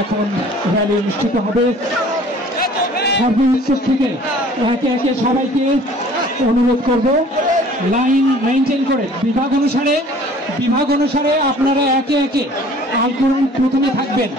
এখন র্যালি অনুষ্ঠিত হবে। সর্বস্তর থেকে একে একে সবাইকে অনুরোধ করব লাইন মেনটেন করে বিভাগ অনুসারে আপনারা একে একে আল কোরআন প্রথমে থাকবেন।